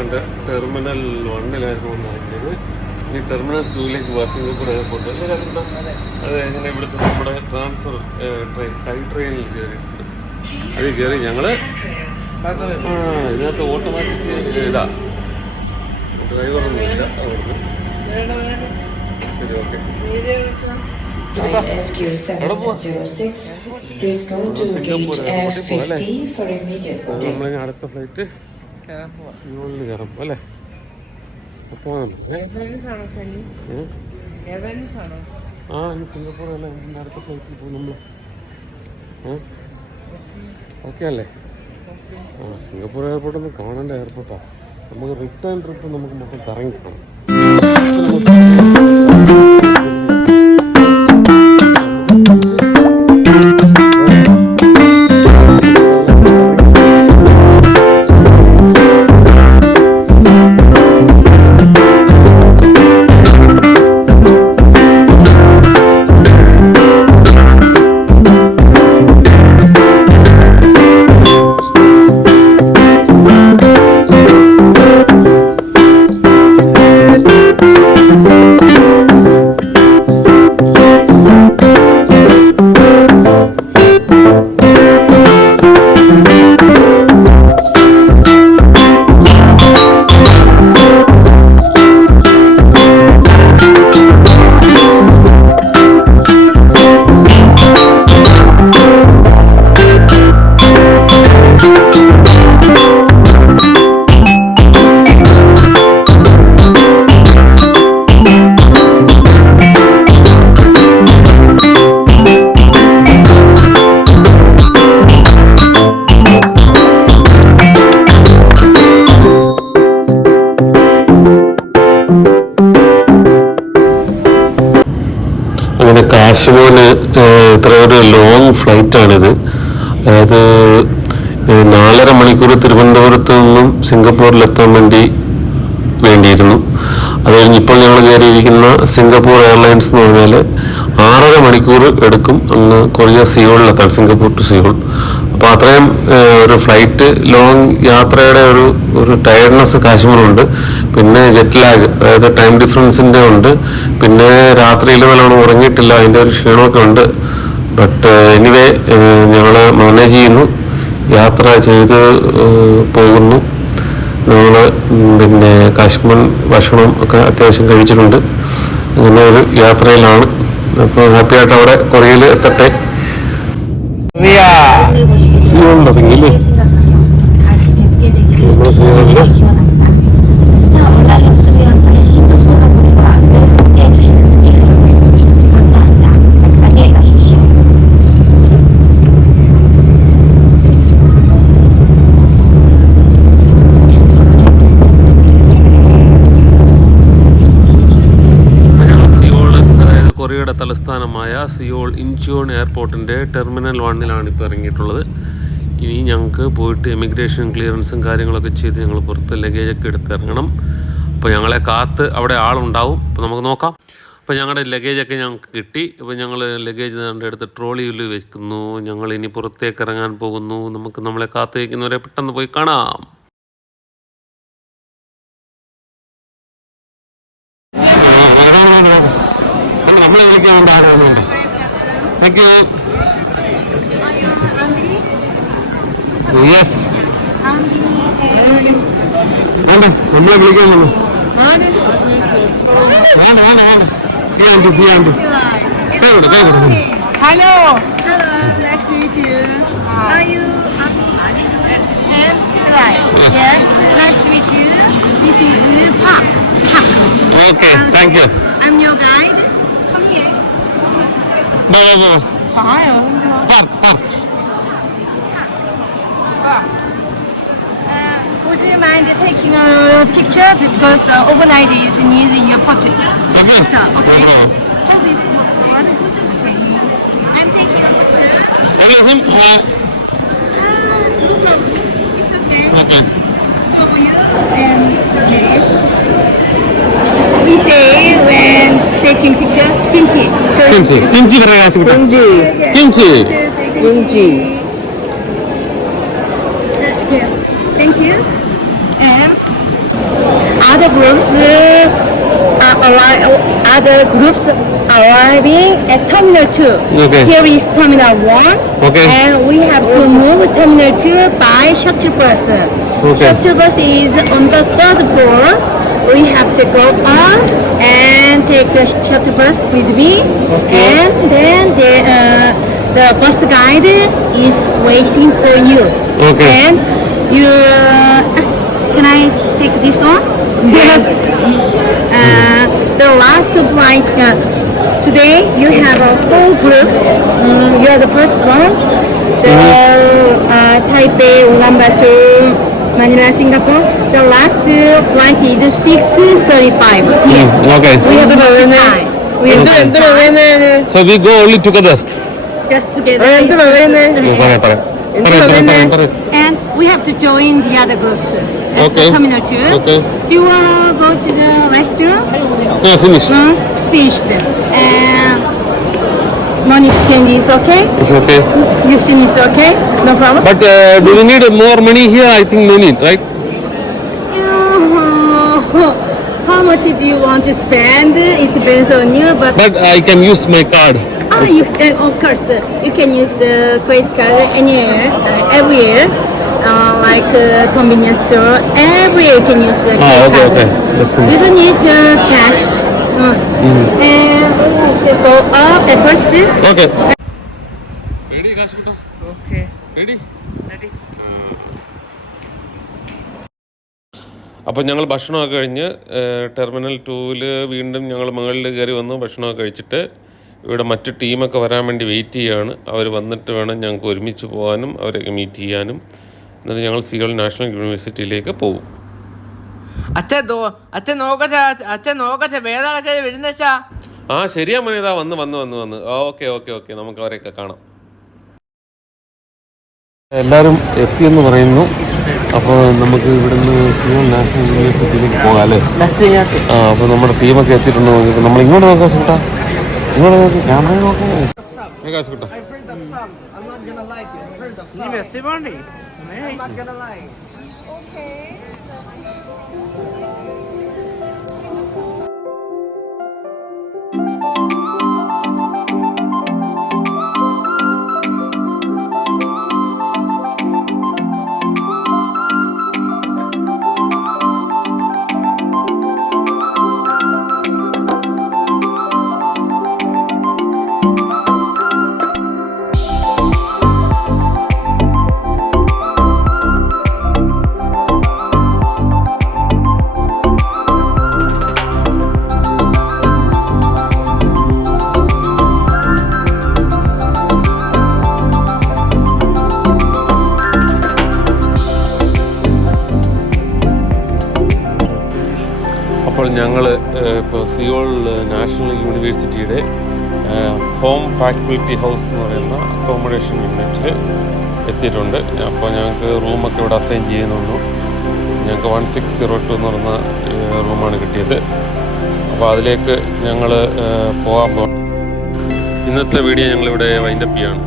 നമ്മളാണ്ട് terminal 1-ലായിരുന്നു ഇറങ്ങിയത്. ഇനി terminal 2-ലേക്ക് പോവാം, സിംഗപ്പൂർ എയർപോർട്ട് അല്ലേ കാശുണ്ടോ? അത് എങ്ങനെ ഇവിടുത്തെ നമ്മുടെ ട്രാൻസ്ഫർ ട്രെയിൻ സ്കൈ ട്രെയിനിൽ കയറിയിട്ടുണ്ട്. അതിൽ കയറി ഞങ്ങള് ഇതിനകത്ത് ഓട്ടോമാറ്റിക് ഇതാ, ഡ്രൈവറൊന്നും ഇല്ല അവിടുന്ന്. ശരി, ഓക്കെ. നമ്മളിനി അടുത്ത ഫ്ലൈറ്റ് സിയോളിന് കയറാം അല്ലേ? അപ്പോൾ ഇനി സിംഗപ്പൂർ അല്ല, അടുത്ത ഫ്ലൈറ്റിൽ പോകും നമ്മൾ. ഓക്കെ അല്ലേ? സിംഗപ്പൂർ എയർപോർട്ട് ഒന്ന് കാണേണ്ട എയർപോർട്ടാണ്. നമുക്ക് റിട്ടേൺ ട്രിപ്പ് നമുക്ക് മൊത്തം കറങ്ങി കാണാം. കാശ്മീരിന് ഇത്ര ഒരു ലോങ് ഫ്ലൈറ്റാണിത്. അതായത് 4.5 മണിക്കൂർ തിരുവനന്തപുരത്ത് നിന്നും സിംഗപ്പൂരിലെത്താൻ വേണ്ടിയിരുന്നു. അത് കഴിഞ്ഞ് ഇപ്പോൾ ഞങ്ങൾ കയറിയിരിക്കുന്ന സിംഗപ്പൂർ എയർലൈൻസ് എന്ന് പറഞ്ഞാൽ 6.5 മണിക്കൂർ എടുക്കും അങ്ങ് കൊറിയ സിയോളിലെത്താൻ, സിംഗപ്പൂർ ടു സിയോൾ. അപ്പോൾ അത്രയും ഒരു ഫ്ലൈറ്റ് ലോങ് യാത്രയുടെ ഒരു ടയർഡ്നെസ് കാശ്മീരുണ്ട്. പിന്നെ ജെറ്റ് ലാഗ്, അതായത് ടൈം ഡിഫറൻസിൻ്റെ ഉണ്ട്. പിന്നെ രാത്രിയിൽ നല്ലോണം ഉറങ്ങിയിട്ടില്ല, അതിൻ്റെ ഒരു ക്ഷീണമൊക്കെ ഉണ്ട്. ബട്ട് എനിവേ ഞങ്ങൾ മാനേജ് ചെയ്യുന്നു, യാത്ര ചെയ്ത് പോകുന്നു. നമ്മൾ പിന്നെ കാശ്മീർ ഭക്ഷണം ഒക്കെ അത്യാവശ്യം കഴിച്ചിട്ടുണ്ട്. അങ്ങനെ ഒരു യാത്രയിലാണ്. അപ്പോൾ ഹാപ്പി ആയിട്ട് അവിടെ കൊറിയയിൽ എത്തട്ടെ. സിയോൾ തുടങ്ങിയില്ലേ? സിയോളില് കൊറിയയുടെ തലസ്ഥാനമായ സിയോൾ ഇൻച്യോൺ എയർപോർട്ടിൻ്റെ ടെർമിനൽ 1-ലാണ് ഇപ്പോൾ ഇറങ്ങിയിട്ടുള്ളത്. ഇനി ഞങ്ങൾക്ക് പോയിട്ട് എമിഗ്രേഷൻ ക്ലിയറൻസും കാര്യങ്ങളൊക്കെ ചെയ്ത് ഞങ്ങൾ പുറത്ത് ലഗേജൊക്കെ എടുത്തിറങ്ങണം. അപ്പോൾ ഞങ്ങളെ കാത്ത് അവിടെ ആളുണ്ടാവും. അപ്പോൾ നമുക്ക് നോക്കാം. അപ്പോൾ ഞങ്ങളുടെ ലഗേജൊക്കെ ഞങ്ങൾക്ക് കിട്ടി. അപ്പോൾ ഞങ്ങൾ ലഗേജ് എടുത്ത് ട്രോളിയിൽ വെക്കുന്നു. ഞങ്ങൾ ഇനി പുറത്തേക്ക് ഇറങ്ങാൻ പോകുന്നു. നമുക്ക് നമ്മളെ കാത്ത് വയ്ക്കുന്നവരെ പെട്ടെന്ന് പോയി കാണാം. Thank you. Yes. നമ്മളെ വിളിക്കാൻ വന്നു. Hello. Hello. Nice to meet you. Are you Yes. Nice to meet you. This is Park. Okay. Thank you. I'm your guide. Come here. No. Park. Would you mind taking a picture because the overnight is near your portrait? Okay. Okay. Please, I'm taking a picture. Anything? No problem. It's okay. Okay. So for you and okay. We say when taking picture, kimchi. Kimchi പറയാ. Yes. Thank you. And Other groups arriving at Terminal 2. Okay. Here is Terminal 1. Okay. And we have to move Terminal 2 by shuttle bus. Okay. Shuttle bus is on the third floor. We have to go on and take the shuttle bus with me. Okay. And then the bus guide is waiting for you. Okay. And you can I take this one? Yes. The last flight today you have 4 groups. You are the first one. The Taipei, Ulaanbaatar, Manila, Singapore. The last flight is 6:35 p.m. Okay. We have much time. We have much time. So we go only together. Just together. And we have to join the other groups at Okay. the Terminal 2. Okay. Do you want to go to the restroom? Yeah, finished. Finished. And money exchange is okay? It's okay. You see me is okay? No problem? But do we need more money here? I think no need, right? How much do you want to spend? It depends on you, but But I can use my card. of course, you can use the credit card anywhere, everywhere, like convenience store. Everywhere you can use the credit Okay, card. okay. That's You don't need cash. And we have to go up at first. Okay. Ready, Kashmita? Okay. Ready? Ready. അപ്പോൾ ഞങ്ങൾ ഭക്ഷണമൊക്കെ കഴിഞ്ഞ് terminal 2-ൽ വീണ്ടും ഞങ്ങൾ മുകളിൽ കയറി വന്നു. ഭക്ഷണമൊക്കെ കഴിച്ചിട്ട് ഇവിടെ മറ്റ് ടീമൊക്കെ വരാൻ വേണ്ടി വെയിറ്റ് ചെയ്യുകയാണ്. അവർ വന്നിട്ട് വേണം ഞങ്ങൾക്ക് ഒരുമിച്ച് പോകാനും അവരൊക്കെ മീറ്റ് ചെയ്യാനും. എന്നിട്ട് ഞങ്ങൾ സിയോൾ നാഷണൽ യൂണിവേഴ്സിറ്റിയിലേക്ക് പോകും. അച്ഛൻ നോക്കട്ടെ വേദാളൊക്കെ വരുന്നച്ചാ. ആ ശരിയാ മോനേതാ വന്ന് ഓക്കെ നമുക്ക് അവരെയൊക്കെ കാണാം. എല്ലാവരും എത്തിയെന്ന് പറയുന്നു. അപ്പോൾ നമുക്ക് ഇവിടുന്ന് സിയോൾ നാഷണൽ യൂണിവേഴ്സിറ്റിയിലേക്ക് പോകാം അല്ലേ? ആ അപ്പോൾ നമ്മുടെ ടീമൊക്കെ എത്തിയിട്ടുണ്ടോ നോക്കി. നമ്മൾ ഇങ്ങോട്ട് നോക്കാം സുട്ടാ, ഇങ്ങോട്ട് നോക്കി, ക്യാമറ നോക്കാം. സുട്ടാ അപ്പോൾ ഞങ്ങൾ ഇപ്പോൾ സിയോൾ നാഷണൽ യൂണിവേഴ്സിറ്റിയുടെ ഹോം ഫാക്കൽറ്റി ഹൗസ് എന്ന് പറയുന്ന അക്കോമഡേഷൻ യൂണിറ്റിൽ എത്തിയിട്ടുണ്ട്. അപ്പോൾ ഞങ്ങൾക്ക് റൂമൊക്കെ ഇവിടെ അസൈൻ ചെയ്യുന്നുള്ളൂ. ഞങ്ങൾക്ക് 1602 എന്ന് പറയുന്ന റൂമാണ് കിട്ടിയത്. അപ്പോൾ അതിലേക്ക് ഞങ്ങൾ പോകാൻ പോകും. ഇന്നത്തെ വീഡിയോ ഞങ്ങളിവിടെ വൈൻഡപ്പ് ചെയ്യാണ്.